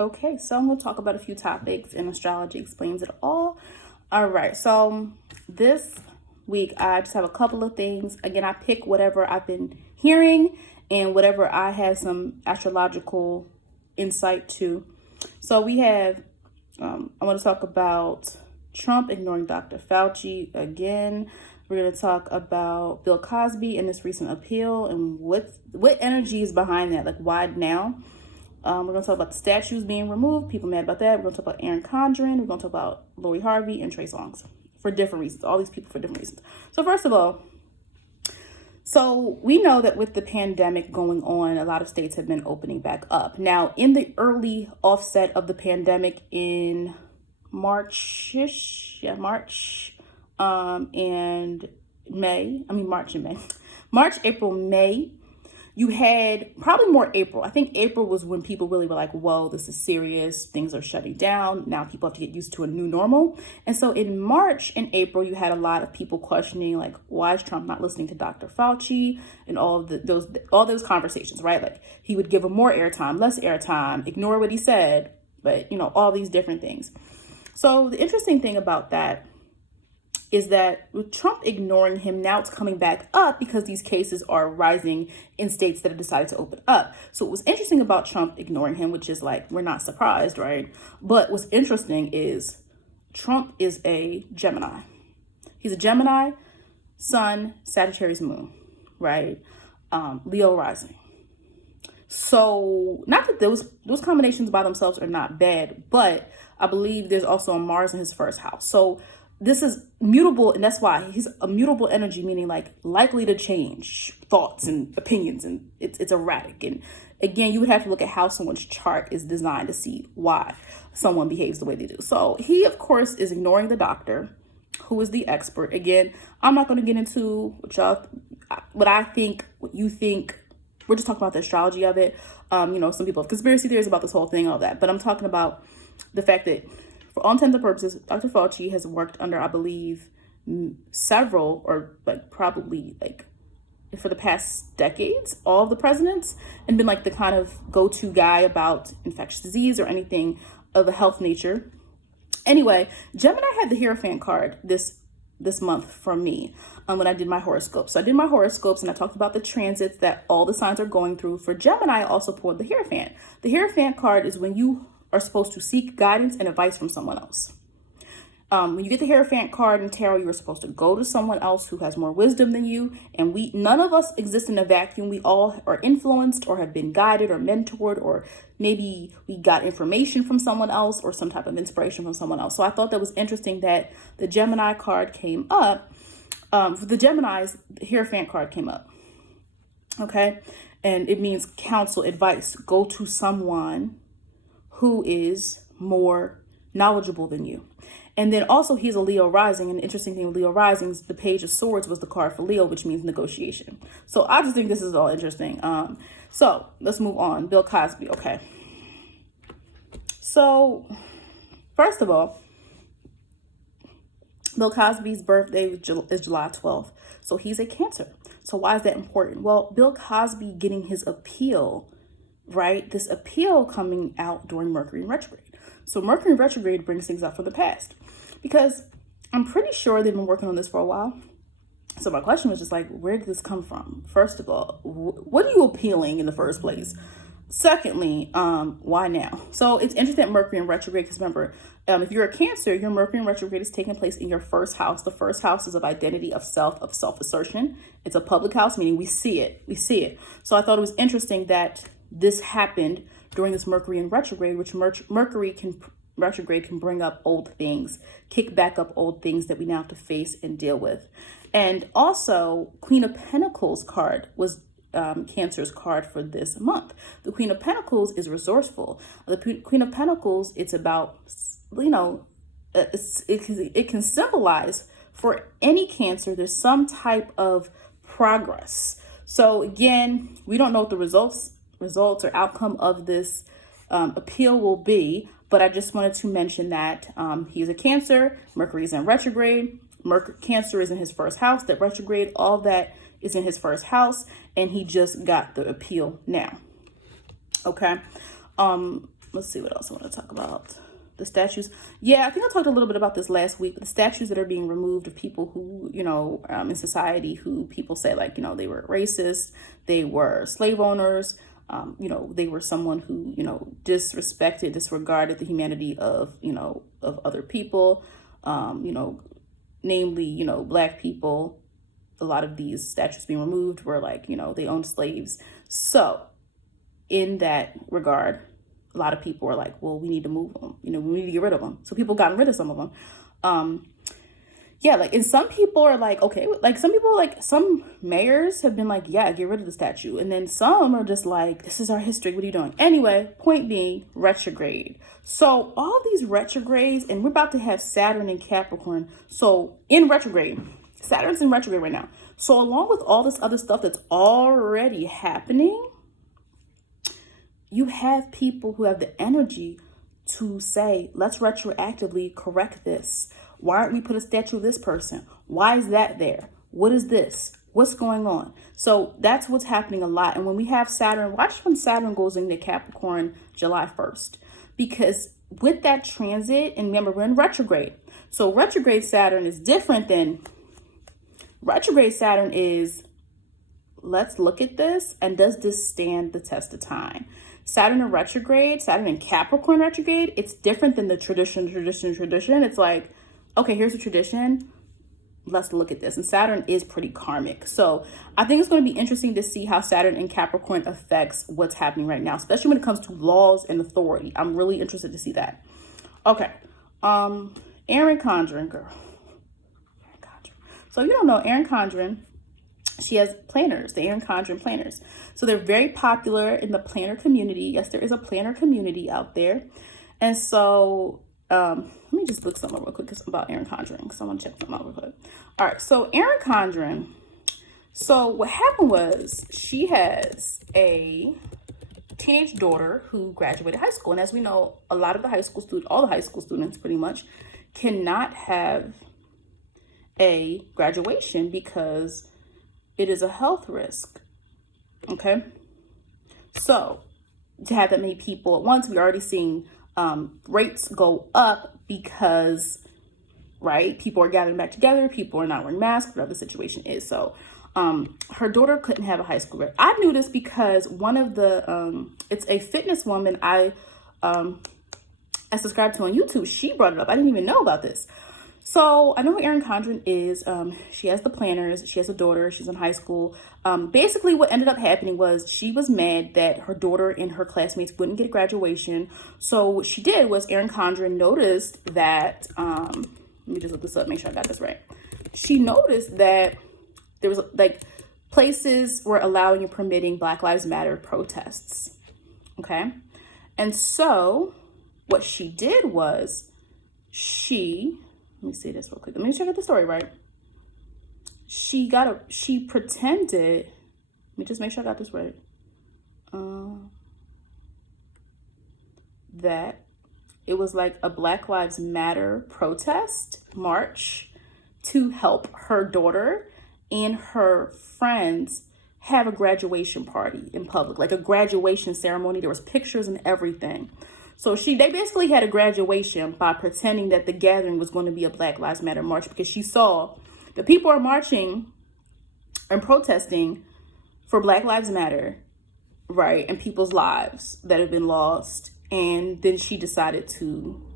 Okay, so I'm going to talk about a few topics, and astrology explains it all. All right, so this week I just have a couple of things. Again, I pick whatever I've been hearing and whatever I have some astrological insight to. So we have, I want to talk about Trump ignoring Dr. Fauci again. We're going to talk about Bill Cosby and this recent appeal and what energy is behind that, like why now? We're going to talk about the statues being removed. People mad about that. We're going to talk about Erin Condren. We're going to talk about Harvey and Trey Songz for different reasons. All these people for different reasons. So first of all, so we know that with the pandemic going on, a lot of states have been opening back up. Now, in the early offset of the pandemic in March and May. March, April, May. You had probably more April. I think April was when people really were like, whoa, this is serious. Things are shutting down. Now people have to get used to a new normal. And so in March and April, you had a lot of people questioning, like, why is Trump not listening to Dr. Fauci and all those conversations, right? Like he would give him more airtime, less airtime, ignore what he said, but all these different things. So the interesting thing about that is that with Trump ignoring him, now it's coming back up because these cases are rising in states that have decided to open up. So what was interesting about Trump ignoring him, which is like, we're not surprised, right? But what's interesting is Trump is a Gemini. He's a Gemini, Sun, Sagittarius moon, right? Leo rising. So not that those combinations by themselves are not bad, but I believe there's also a Mars in his first house. So this is mutable, and that's why he's a mutable energy, meaning like likely to change thoughts and opinions, and it's erratic. And again, you would have to look at how someone's chart is designed to see why someone behaves the way they do. So he, of course, is ignoring the doctor, who is the expert. Again, I'm not going to get into what I think, what you think. We're just talking about the astrology of it. Some people have conspiracy theories about this whole thing, all that. But I'm talking about the fact that for all intents and purposes, Dr. Fauci has worked under, I believe, several or probably for the past decades, all of the presidents, and been like the kind of go-to guy about infectious disease or anything of a health nature. Anyway, Gemini had the Hierophant card this month from me when I did my horoscope. So I did my horoscopes and I talked about the transits that all the signs are going through. For Gemini, I also pulled the Hierophant. The Hierophant card is when you are supposed to seek guidance and advice from someone else. When you get the Hierophant card in tarot, you are supposed to go to someone else who has more wisdom than you. And none of us exist in a vacuum. We all are influenced or have been guided or mentored, or maybe we got information from someone else or some type of inspiration from someone else. So I thought that was interesting that the Gemini card came up. For the Geminis, the Hierophant card came up. Okay. And it means counsel, advice. Go to someone who is more knowledgeable than you. And then also he's a Leo rising. And the interesting thing with Leo risings, the Page of Swords was the card for Leo, which means negotiation. So I just think this is all interesting. So let's move on. Bill Cosby. Okay. So first of all, Bill Cosby's birthday is July 12th. So he's a Cancer. So why is that important? Well, Bill Cosby getting his appeal, right? This appeal coming out during Mercury in retrograde. So Mercury in retrograde brings things up from the past, because I'm pretty sure they've been working on this for a while. So my question was just like, where did this come from? First of all, what are you appealing in the first place? Secondly, why now? So it's interesting that Mercury in retrograde, because remember, if you're a Cancer, your Mercury in retrograde is taking place in your first house. The first house is of identity, of self-assertion. It's a public house, meaning we see it. So I thought it was interesting that this happened during this Mercury in retrograde, which Mercury retrograde can bring up old things, kick back up old things that we now have to face and deal with. And also, Queen of Pentacles card was Cancer's card for this month. The Queen of Pentacles is resourceful. The Queen of Pentacles, it's about, it can symbolize for any Cancer, there's some type of progress. So again, we don't know what the results or outcome of this appeal will be, but I just wanted to mention that he's a Cancer, Mercury is in retrograde, Cancer is in his first house, that retrograde, all that is in his first house, and he just got the appeal now. Okay. let's see what else I want to talk about. The statues. Yeah, I think I talked a little bit about this last week. The statues that are being removed of people who, in society, who people say, like, they were racist, they were slave owners, they were someone who, disregarded the humanity of, of other people, namely, Black people. A lot of these statues being removed were like, they owned slaves. So in that regard, a lot of people were like, well, we need to move them. We need to get rid of them. So people gotten rid of some of them. Yeah, like, and some people are like, okay, like some people, like some mayors have been like, yeah, get rid of the statue. And then some are just like, this is our history. What are you doing? Anyway, point being, retrograde. So all these retrogrades, and we're about to have Saturn in Capricorn. So in retrograde, Saturn's in retrograde right now. So along with all this other stuff that's already happening, you have people who have the energy to say, let's retroactively correct this. Why aren't we put a statue of this person? Why is that there? What is this? What's going on? So that's what's happening a lot. And when we have Saturn, watch when Saturn goes into Capricorn July 1st. Because with that transit, and remember, we're in retrograde. So retrograde Saturn is different than retrograde Saturn is, let's look at this, and does this stand the test of time? Saturn in retrograde, Saturn in Capricorn retrograde, it's different than the tradition. It's like, okay, here's a tradition. Let's look at this. And Saturn is pretty karmic. So I think it's going to be interesting to see how Saturn in Capricorn affects what's happening right now, especially when it comes to laws and authority. I'm really interested to see that. Okay. Erin Condren, girl. Erin Condren. So you don't know Erin Condren. She has planners, the Erin Condren planners. So they're very popular in the planner community. Yes, there is a planner community out there. And so let me just look something real quick about Erin Condren, because I want to check something out real quick. All right, so Erin Condren. So what happened was she has a teenage daughter who graduated high school. And as we know, a lot of the high school students, all the high school students pretty much, cannot have a graduation because it is a health risk. Okay. So to have that many people at once, we're already seeing rates go up because, right, people are gathering back together. People are not wearing masks, whatever the situation is. So her daughter couldn't have a high school grad. I knew this because one of the, it's a fitness woman I subscribed to on YouTube. She brought it up. I didn't even know about this. So I know who Erin Condren is. She has the planners. She has a daughter. She's in high school. Basically, what ended up happening was she was mad that her daughter and her classmates wouldn't get a graduation. So what she did was Erin Condren noticed that, let me just look this up, make sure I got this right. She noticed that there was like places were allowing and permitting Black Lives Matter protests. Okay. And so what she did was let me see this real quick. Let me check out the story, right? She pretended, let me just make sure I got this right. That it was like a Black Lives Matter protest march to help her daughter and her friends have a graduation party in public, like a graduation ceremony. There was pictures and everything. So they basically had a graduation by pretending that the gathering was going to be a Black Lives Matter march, because she saw the people are marching and protesting for Black Lives Matter, right? And people's lives that have been lost. And then she decided to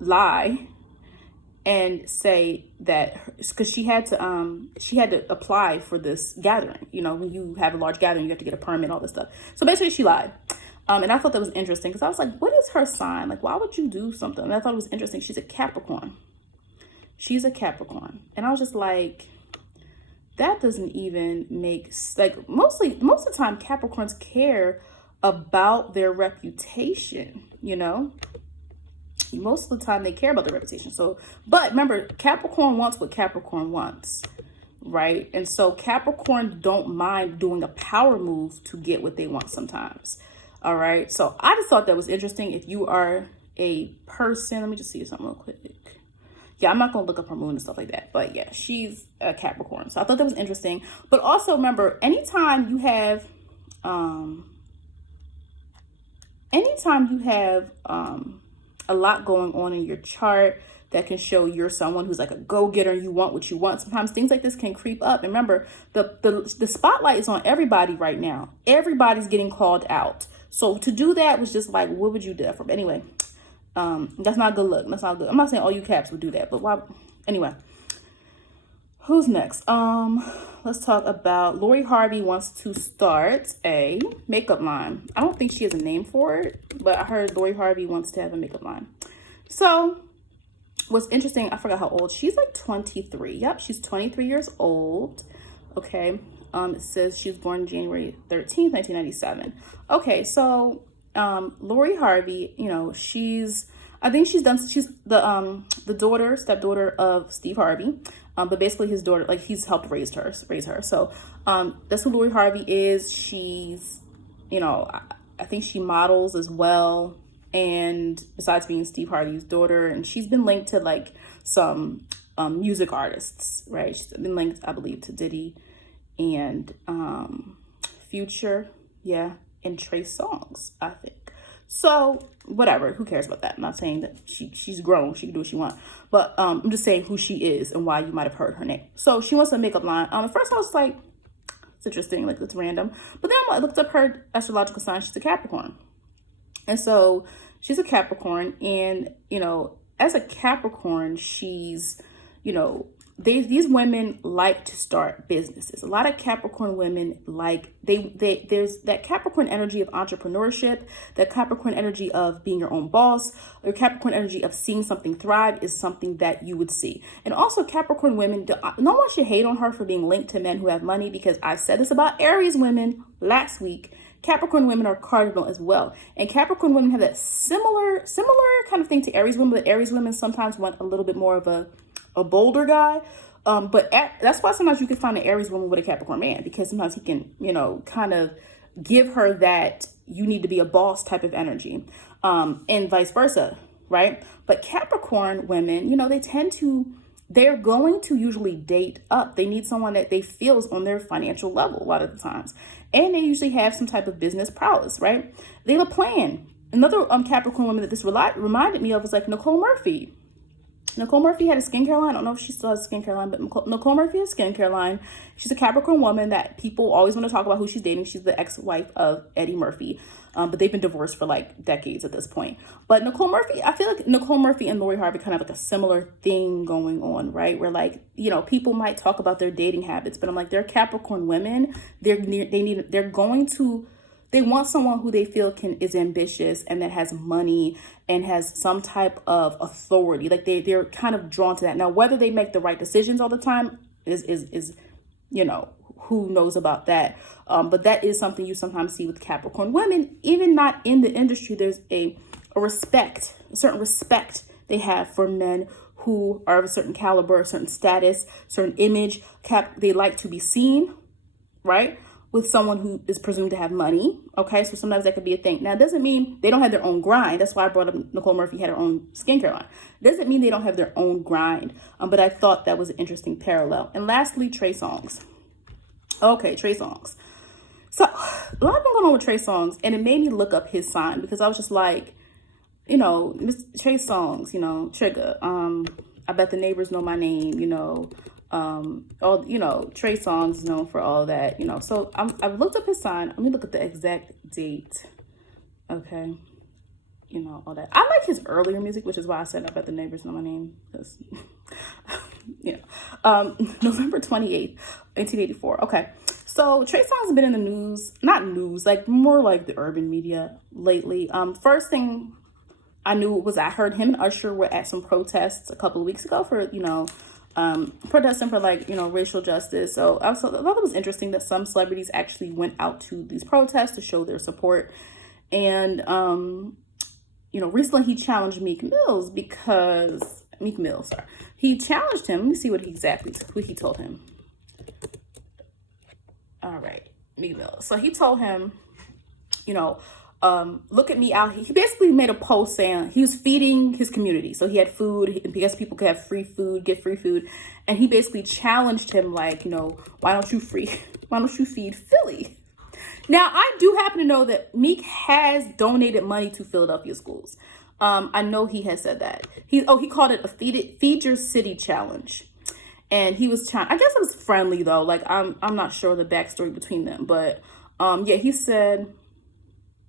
lie and say that, because she had to apply for this gathering. When you have a large gathering, you have to get a permit, all this stuff. So basically she lied. And I thought that was interesting because I was like, what is her sign? Like, why would you do something? And I thought it was interesting. She's a Capricorn. And I was just like, that doesn't even make, like, most of the time Capricorns care about their reputation, Most of the time they care about their reputation. So, but remember, Capricorn wants what Capricorn wants, right? And so Capricorn don't mind doing a power move to get what they want sometimes. All right. So I just thought that was interesting. If you are a person, let me just see something real quick. Yeah, I'm not going to look up her moon and stuff like that. But yeah, she's a Capricorn. So I thought that was interesting. But also remember, anytime you have, anytime you have a lot going on in your chart that can show you're someone who's like a go-getter, you want what you want, sometimes things like this can creep up. And remember, the spotlight is on everybody right now. Everybody's getting called out. So to do that was just like, what would you do that for? But anyway, that's not a good look. That's not good. I'm not saying all you Caps would do that, but why? Anyway, who's next? Let's talk about Lori Harvey wants to start a makeup line. I don't think she has a name for it, but I heard Lori Harvey wants to have a makeup line. So what's interesting, I forgot how old. She's like 23. Yep, she's 23 years old. Okay. It says she was born January 13th, 1997. Okay, so Lori Harvey, you know, she's the stepdaughter of Steve Harvey. But basically his daughter, like he's helped raise her. So that's who Lori Harvey is. She's, you know, I think she models as well. And besides being Steve Harvey's daughter, and she's been linked to like some music artists, right? She's been linked, I believe, to Diddy and Future, yeah, and Trey Songz, I think. So whatever, who cares about that? I'm not saying that she's grown, she can do what she wants, but I'm just saying who she is and why you might have heard her name. So she wants a makeup line. At first I was like, it's interesting, like it's random, but then I looked up her astrological sign. She's a Capricorn, and so she's a Capricorn, and you know, as a Capricorn, she's, you know, these women like to start businesses. A lot of Capricorn women like there's that Capricorn energy of entrepreneurship, that Capricorn energy of being your own boss, or Capricorn energy of seeing something thrive is something that you would see. And also Capricorn women, no one should hate on her for being linked to men who have money, because I said this about Aries women last week. Capricorn women are cardinal as well. And Capricorn women have that similar kind of thing to Aries women, but Aries women sometimes want a little bit more of a bolder guy. That's why sometimes you can find an Aries woman with a Capricorn man, because sometimes he can, you know, kind of give her that you need to be a boss type of energy, and vice versa, right? But Capricorn women, you know, they're going to usually date up. They need someone that they feel is on their financial level a lot of the times. And they usually have some type of business prowess, right? They have a plan. Another Capricorn woman that this reminded me of was like Nicole Murphy. Nicole Murphy had a skincare line. I don't know if she still has a skincare line, but Nicole Murphy has a skincare line. She's a Capricorn woman that people always want to talk about who she's dating. She's the ex-wife of Eddie Murphy. But they've been divorced for like decades at this point. But Nicole Murphy, I feel like Nicole Murphy and Lori Harvey kind of like a similar thing going on, right? Where like, you know, people might talk about their dating habits, but I'm like, they're Capricorn women. They want someone who they feel is ambitious and that has money and has some type of authority. Like they're kind of drawn to that. Now, whether they make the right decisions all the time is you know, who knows about that. But that is something you sometimes see with Capricorn women, even not in the industry. There's a certain respect they have for men who are of a certain caliber, a certain status, certain image. They like to be seen, right, with someone who is presumed to have money. Okay, so sometimes that could be a thing. Now, it doesn't mean they don't have their own grind. That's why I brought up Nicole Murphy had her own skincare line. It doesn't mean they don't have their own grind. But I thought that was an interesting parallel. And lastly, Trey Songz. Okay, Trey Songz. So a lot been going on with Trey Songz, and it made me look up his sign, because I was just like, you know, Trey Songz, you know, Trigger. I bet the neighbors know my name, you know. All, you know, Trey Songz is known for all that, you know. So I've looked up his sign. Let me look at the exact date. Okay, you know, all that. I like his earlier music, which is why I said I bet the neighbors know my name, because you know, November 28th, 1984. Okay, so Trey Songz has been in the news, not news, like more like the urban media lately. First thing I knew was I heard him and Usher were at some protests a couple of weeks ago for, you know, protesting for like, you know, racial justice. So I thought it was interesting that some celebrities actually went out to these protests to show their support. And, you know, recently he challenged Meek Mill, sorry. He challenged him. Let me see what he told him. All right, Meek Mill. So he told him, you know, look at me out. He basically made a post saying he was feeding his community. So he had food, because people could have free food, get free food. And he basically challenged him like, you know, why don't you feed Philly? Now, I do happen to know that Meek has donated money to Philadelphia schools. I know he has said that. He called it a Feed Your City challenge. And he was trying, I guess it was friendly though. Like, I'm not sure the backstory between them. But yeah, he said,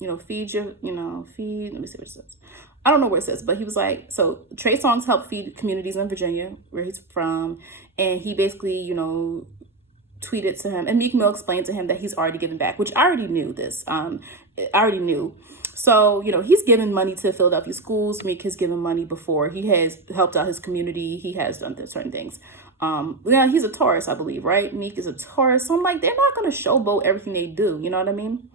let me see what it says. I don't know where it says, but he was like, so Trey Songz helped feed communities in Virginia, where he's from. And he basically, tweeted to him, and Meek Mill explained to him that he's already given back, which I already knew this. I already knew. So, he's given money to Philadelphia schools. Meek has given money before. He has helped out his community. He has done certain things. Yeah, he's a Taurus, I believe, right? Meek is a Taurus. So I'm like, they're not going to showboat everything they do. You know what I mean?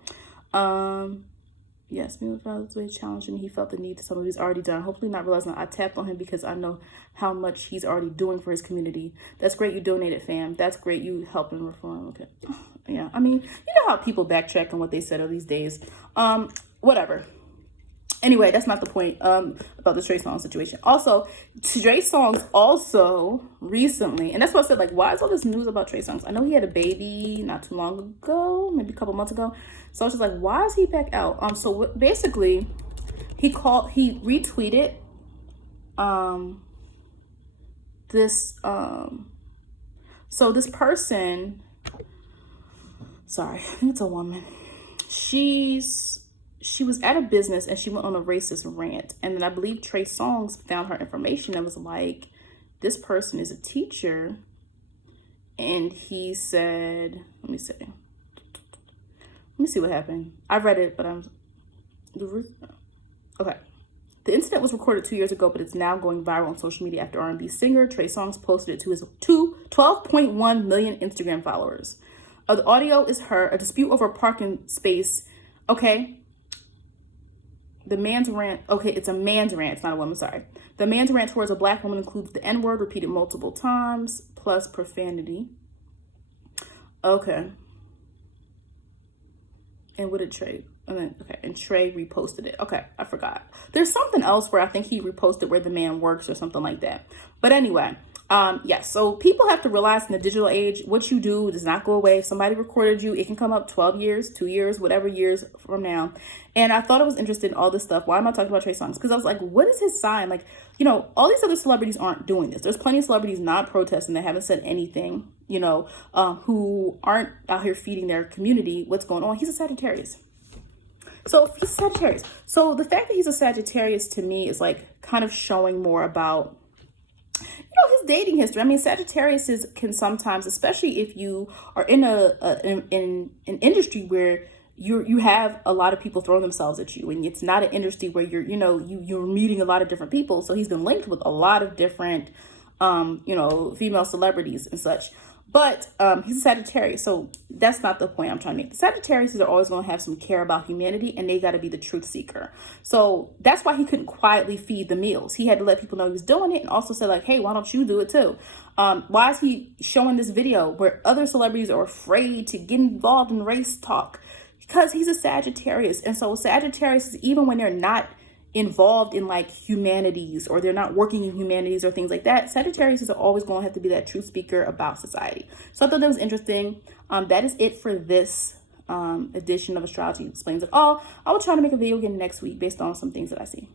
Yes, Meek was very challenging. He felt the need to something he's already done. Hopefully not realizing I tapped on him because I know how much he's already doing for his community. That's great you donated, fam. That's great you helping reform. Okay. Yeah, I mean, you know how people backtrack on what they said all these days. Whatever. Anyway, that's not the point about the Trey Songz situation. Also, Trey Songz also recently, and that's what I said, like, why is all this news about Trey Songz? I know he had a baby not too long ago, maybe a couple months ago. So I was just like, why is he back out? So basically, he retweeted this, so this person, sorry, I think it's a woman. She was at a business and she went on a racist rant. And then I believe Trey Songz found her information and was like, this person is a teacher. And he said, let me see what happened. I read it, but okay. The incident was recorded 2 years ago, but it's now going viral on social media after R&B singer Trey Songz posted it to his 12.1 million Instagram followers. The audio is her, a dispute over a parking space. Okay. The man's rant, okay, it's a man's rant, it's not a woman, sorry. The man's rant towards a black woman includes the N-word repeated multiple times, plus profanity. Okay. And what did Trey, and Trey reposted it. Okay, I forgot. There's something else where I think he reposted where the man works or something like that. But anyway, yes, so people have to realize in the digital age, what you do does not go away. If somebody recorded you, it can come up 12 years, 2 years, whatever years from now. And I thought I was interested in all this stuff. Why am I talking about Trey Songz? Because I was like, what is his sign? Like, all these other celebrities aren't doing this. There's plenty of celebrities not protesting that haven't said anything, who aren't out here feeding their community. What's going on? He's a Sagittarius. So he's a Sagittarius. So the fact that he's a Sagittarius to me is like kind of showing more about his dating history. I mean, Sagittarius can sometimes, especially if you are in an industry where you have a lot of people throwing themselves at you, and it's not an industry where you're meeting a lot of different people. So he's been linked with a lot of different female celebrities and such. But he's a Sagittarius, so that's not the point I'm trying to make. The Sagittarius are always going to have some care about humanity, and they got to be the truth seeker. So that's why he couldn't quietly feed the meals. He had to let people know he was doing it, and also say like, hey, why don't you do it too? Why is he showing this video where other celebrities are afraid to get involved in race talk? Because he's a Sagittarius. And so Sagittarius, even when they're not involved in like humanities, or they're not working in humanities or things like that, Sagittarius is always going to have to be that truth speaker about society. So I thought that was interesting. That is it for this edition of Astrology Explains It All. I will try to make a video again next week based on some things that I see.